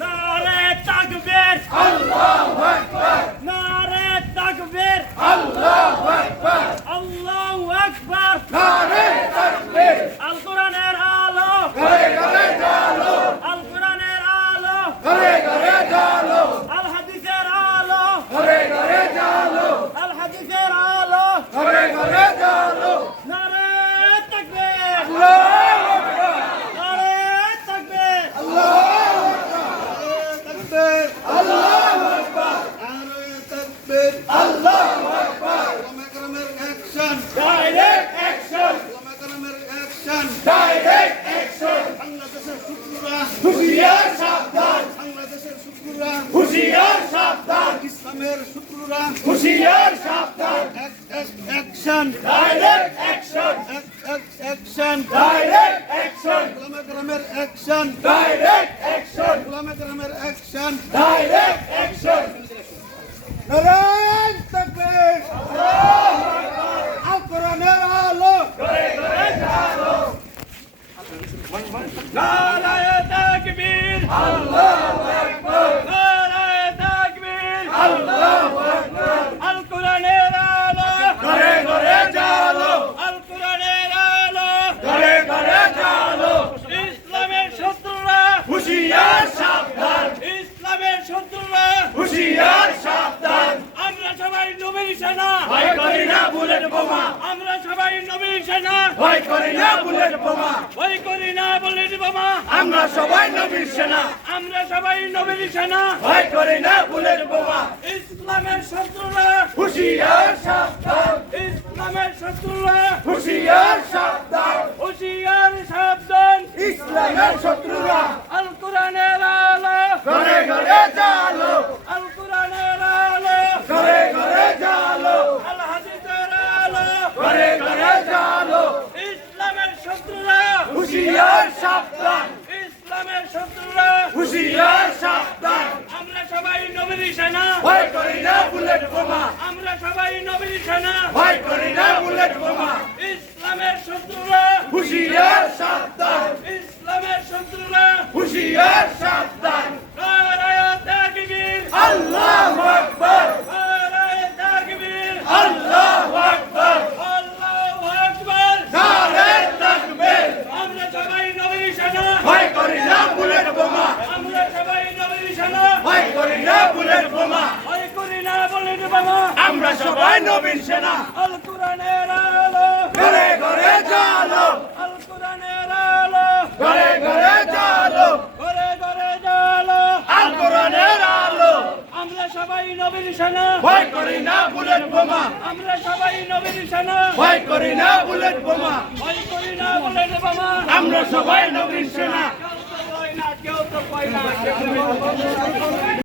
নারে তাকবীর। নারে তাকবীর। আল্লাহু আকবার। আল কোরআনের আলো। আল কোরআনের আলো। আল হাদিসের আলো। আল হাদিসের আলো। নারে তাকবীর নারে তাকবীর ডাইরেক্ট অ্যাকশন ডাইরেক্ট অ্যাকশন হুশিয়ার সাবধান ইসলামের শত্রুরা হুশিয়ার সাবধান action direct action action direct action গ্রামের অ্যাকশন ডাইরেক্ট অ্যাকশন গ্রামের অ্যাকশন ডাইরেক্ট অ্যাকশন নারায়ণ তাকবীর আল কোরআনের আলো নারায়ে তাকবীর আল্লাহু আকবার নারায়ে তাকবীর আল্লাহু আকবার আল কোরআনের আলো ঘরে ঘরে জালো আল কোরআনের আলো ঘরে ঘরে জালো ইসলামের শত্রুরা হুশিয়ার সাবধান ইসলামের শত্রুরা হুশিয়ার সাবধান আমরা সবাই নবীর সেনা ভয় করি না বুলেট বোমা আমরা সবাই নবীর সেনা ভয় করি না বুলেট বোমা ভয় করি না বুলেট বোমা আমরা সবাই নবীর সেনা। আমরা সবাই নবীর সেনা। ভয় করি না বুলেট বোমা। ইসলামের শত্রুরা। হুশিয়ার সাবধান। ইসলামের শত্রুরা। হুশিয়ার সাবধান। হুশিয়ার সাবধান। ইসলামের শত্রুরা। আল কোরআনের আলো। ঘরে ঘরে জালো। আল কোরআনের আলো। ঘরে ঘরে জালো। আল হাদিসের আলো। ঘরে ঘরে জালো। ইসলামের শত্রুরা। হুশিয়ার সাবধান। শত্রুরা হুশিয়ার সাবধান। আমরা সবাই নবীর সেনা। ভয় করি না বুলেট বোমা। আমরা সবাই নবীর সেনা। ভয় করি না বুলেট বোমা। ইসলামের শত্রুরা হুশিয়ার সাবধান ইসলামের শত্রুরা হুশিয়ার সাবধান নারায়ে তাকবীর আল্লাহু আকবার নারায়ে তাকবীর আল্লাহু আকবার আল্লাহু আকবার নারায়ে তাকবীর আমরা সবাই নবীর সেনা ভয় করি না বুলেট বোমা আমরা সবাই নবীর সেনা ভয় করি না বুলেট বোমা ভয় করি না বুলেট বোমা আমরা সবাই নবীর সেনা আল কোরআনের আলো ঘরে ঘরে জালো আল কোরআনের আলো ঘরে ঘরে জালো ঘরে ঘরে জালো আল কোরআনের আলো আমরা সবাই নবীর সেনা। ভয় করি না বুলেট বোমা। আমরা সবাই নবীর সেনা। ভয় করি না বুলেট বোমা। ভয় করি না বুলেট বোমা। আমরা সবাই নবীর সেনা। কেউ তো ভয় না কেউ তো ভয় না।